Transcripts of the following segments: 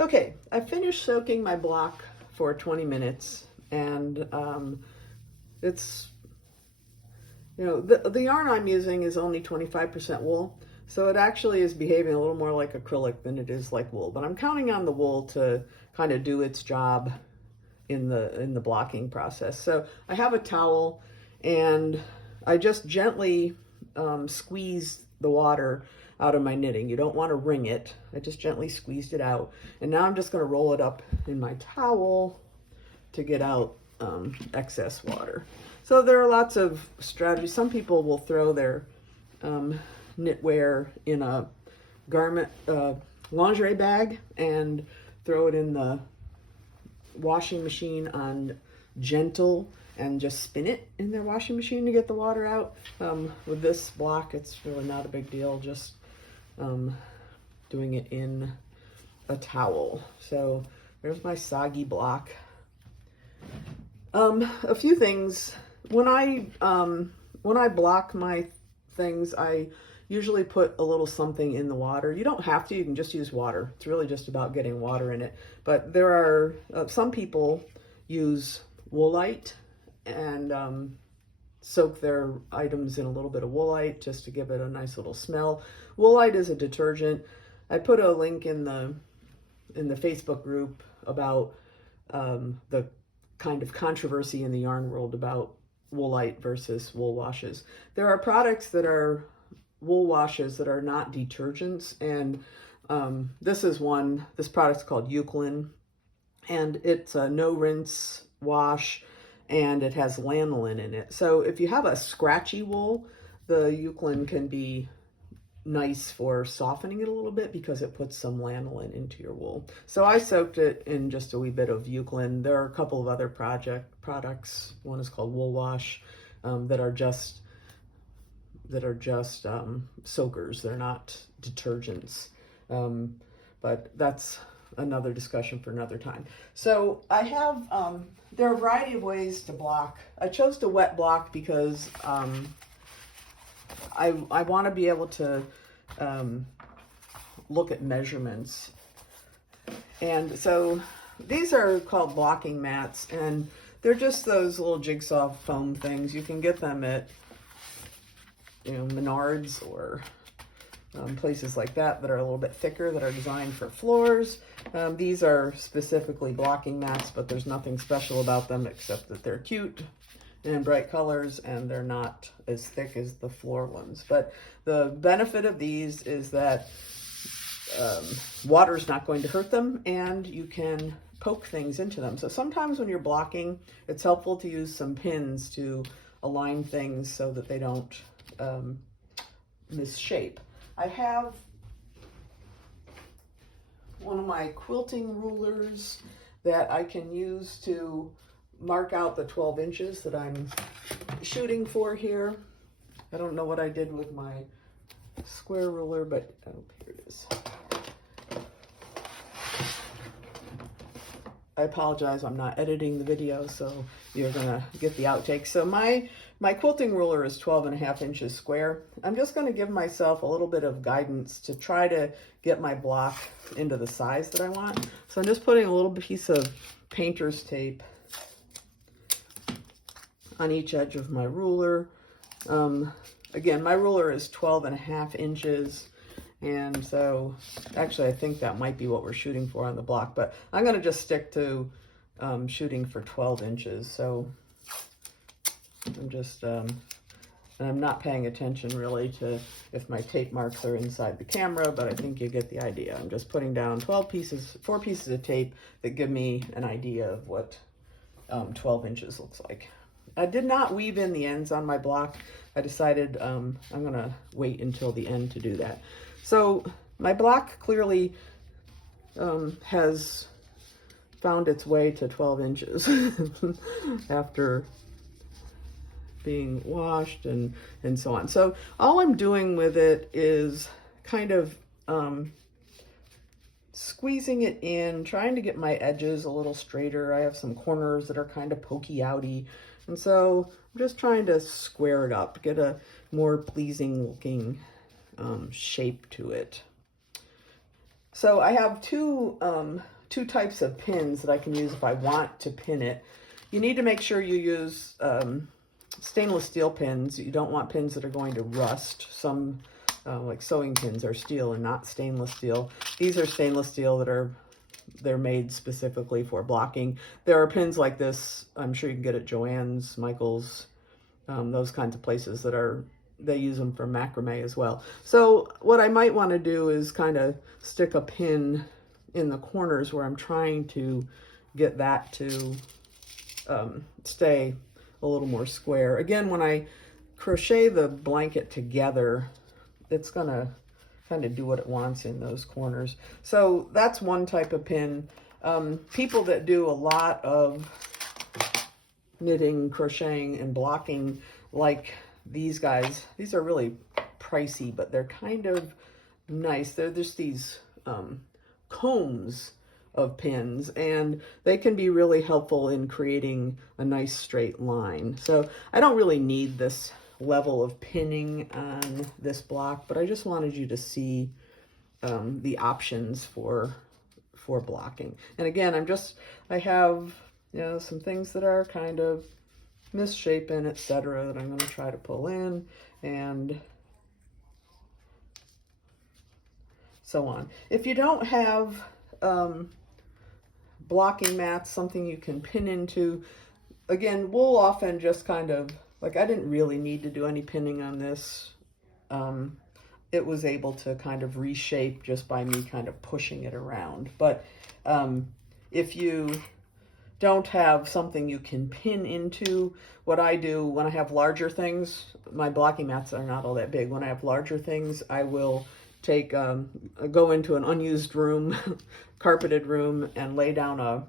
Okay, I finished soaking my block for 20 minutes, and it's, the yarn I'm using is only 25% wool, so it actually is behaving a little more like acrylic than it is like wool, but I'm counting on the wool to kind of do its job in the blocking process. So I have a towel, and I just gently squeeze the water out of my knitting. You don't want to wring it. I just gently squeezed it out. And now I'm just going to roll it up in my towel to get out excess water. So there are lots of strategies. Some people will throw their knitwear in a garment, lingerie bag, and throw it in the washing machine on gentle and just spin it in their washing machine to get the water out. With this block, it's really not a big deal, just doing it in a towel. So there's my soggy block. A few things. When I block my things, I usually put a little something in the water. You don't have to, you can just use water. It's really just about getting water in it. But there are, some people use woolite and soak their items in a little bit of woolite just to give it a nice little smell. Woolite is a detergent. I put a link in the Facebook group about the kind of controversy in the yarn world about woolite versus wool washes. There are products that are wool washes that are not detergents, and this is one. This product's called Eucalyptus, and it's a no rinse wash, and it has lanolin in it. So if you have a scratchy wool, the Eucalyptus can be nice for softening it a little bit because it puts some lanolin into your wool. So I soaked it in just a wee bit of Eucalyptus. There are a couple of other products. One is called Wool Wash, that are just soakers. They're not detergents. But that's another discussion for another time. So I have, there are a variety of ways to block. I chose to wet block because I want to be able to look at measurements. And so these are called blocking mats, and they're just those little jigsaw foam things. You can get them at, Menards or places like that are a little bit thicker, that are designed for floors. These are specifically blocking mats, but there's nothing special about them except that they're cute and in bright colors, and they're not as thick as the floor ones. But the benefit of these is that water's not going to hurt them, and you can poke things into them. So sometimes when you're blocking, it's helpful to use some pins to align things so that they don't misshape. I have one of my quilting rulers that I can use to mark out the 12 inches that I'm shooting for here. I don't know what I did with my square ruler, but here it is. I apologize, I'm not editing the video, so you're gonna get the outtakes. So my quilting ruler is 12.5 inches square. I'm just gonna give myself a little bit of guidance to try to get my block into the size that I want. So I'm just putting a little piece of painter's tape on each edge of my ruler. Again, my ruler is 12.5 inches. And so actually I think that might be what we're shooting for on the block, but I'm going to just stick to shooting for 12 inches. So I'm just, and I'm not paying attention really to if my tape marks are inside the camera, but I think you get the idea. I'm just putting down 4 pieces of tape that give me an idea of what 12 inches looks like. I did not weave in the ends on my block. I decided I'm going to wait until the end to do that. So my block clearly has found its way to 12 inches after being washed and so on. So all I'm doing with it is kind of squeezing it in, trying to get my edges a little straighter. I have some corners that are kind of pokey outy. And so I'm just trying to square it up, get a more pleasing looking shape to it. So I have two types of pins that I can use if I want to pin it. You need to make sure you use stainless steel pins. You don't want pins that are going to rust. Some like sewing pins are steel and not stainless steel. These are stainless steel they're made specifically for blocking. There are pins like this, I'm sure you can get at Joann's, Michael's, those kinds of places they use them for macrame as well. So what I might want to do is kind of stick a pin in the corners where I'm trying to get that to stay a little more square. Again, when I crochet the blanket together, it's gonna kind of do what it wants in those corners. So that's one type of pin. People that do a lot of knitting, crocheting, and blocking, like these guys, these are really pricey, but they're kind of nice. They're just these combs of pins, and they can be really helpful in creating a nice straight line. So I don't really need this level of pinning on this block, but I just wanted you to see the options for blocking. And again, I have, you know, some things that are kind of misshapen, etc., that I'm going to try to pull in, and so on. If you don't have blocking mats, something you can pin into, again, we'll often just kind of, like, I didn't really need to do any pinning on this. It was able to kind of reshape just by me kind of pushing it around. But if you don't have something you can pin into, what I do when I have larger things, my blocking mats are not all that big. When I have larger things, I will take, go into an unused room, carpeted room, and lay down a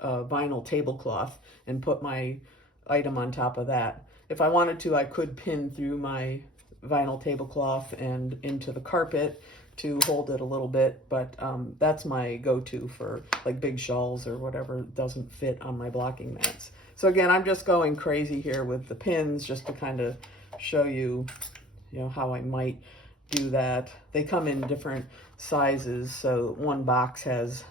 vinyl tablecloth and put my item on top of that. If I wanted to, I could pin through my vinyl tablecloth and into the carpet to hold it a little bit, but that's my go-to for like big shawls or whatever doesn't fit on my blocking mats. So again, I'm just going crazy here with the pins just to kind of show you, you know, how I might do that. They come in different sizes, so one box has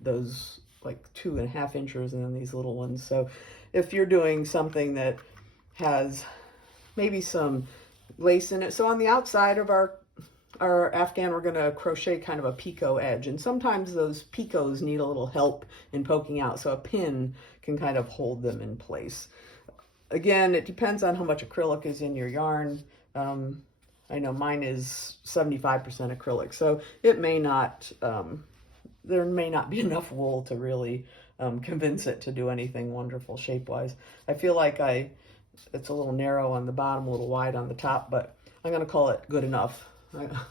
those like 2.5 inches and then these little ones. So if you're doing something that has maybe some lace in it, so on the outside of our Afghan, we're going to crochet kind of a picot edge, and sometimes those picots need a little help in poking out, so a pin can kind of hold them in place. Again, it depends on how much acrylic is in your yarn. I know mine is 75% acrylic, so it may not, there may not be enough wool to really convince it to do anything wonderful shape-wise. I feel like it's a little narrow on the bottom, a little wide on the top, but I'm going to call it good enough.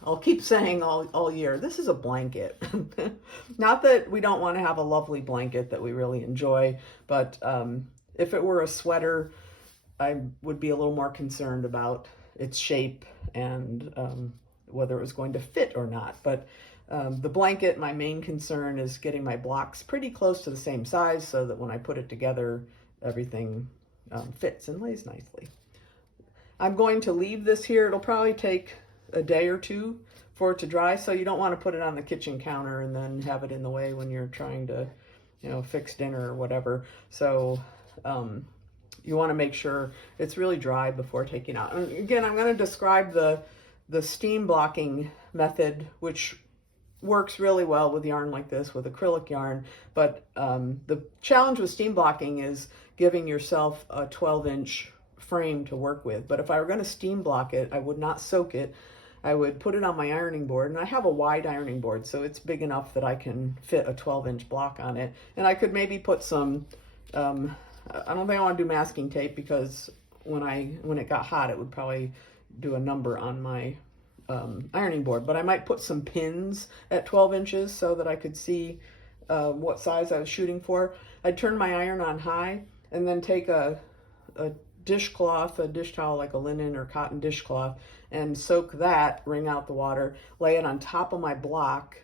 I'll keep saying all year, this is a blanket. Not that we don't want to have a lovely blanket that we really enjoy, but if it were a sweater, I would be a little more concerned about its shape and whether it was going to fit or not. But the blanket, my main concern is getting my blocks pretty close to the same size so that when I put it together, everything fits and lays nicely. I'm going to leave this here. It'll probably take a day or two for it to dry, so you don't want to put it on the kitchen counter and then have it in the way when you're trying to, you know, fix dinner or whatever. So you want to make sure it's really dry before taking out. And again, I'm going to describe the steam blocking method, which works really well with yarn like this, with acrylic yarn. But the challenge with steam blocking is giving yourself a 12-inch frame to work with. But if I were going to steam block it, I would not soak it. I would put it on my ironing board, and I have a wide ironing board, so it's big enough that I can fit a 12-inch block on it. And I could maybe put some, I don't think I want to do masking tape, because when it got hot, it would probably do a number on my ironing board. But I might put some pins at 12 inches so that I could see what size I was shooting for. I'd turn my iron on high and then take a dishcloth, a dish towel, like a linen or cotton dishcloth, and soak that, wring out the water, lay it on top of my block,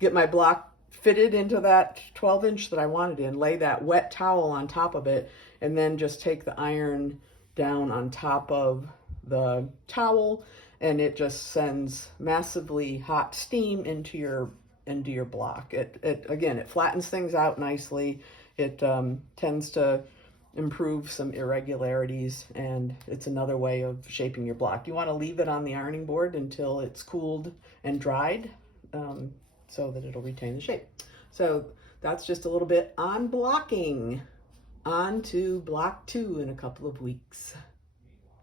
get my block fitted into that 12-inch that I wanted in, lay that wet towel on top of it, and then just take the iron down on top of the towel, and it just sends massively hot steam into your into your block. Again, it flattens things out nicely. It tends to improve some irregularities, and it's another way of shaping your block. You want to leave it on the ironing board until it's cooled and dried, so that it'll retain the shape. So that's just a little bit on blocking. On to block 2 in a couple of weeks.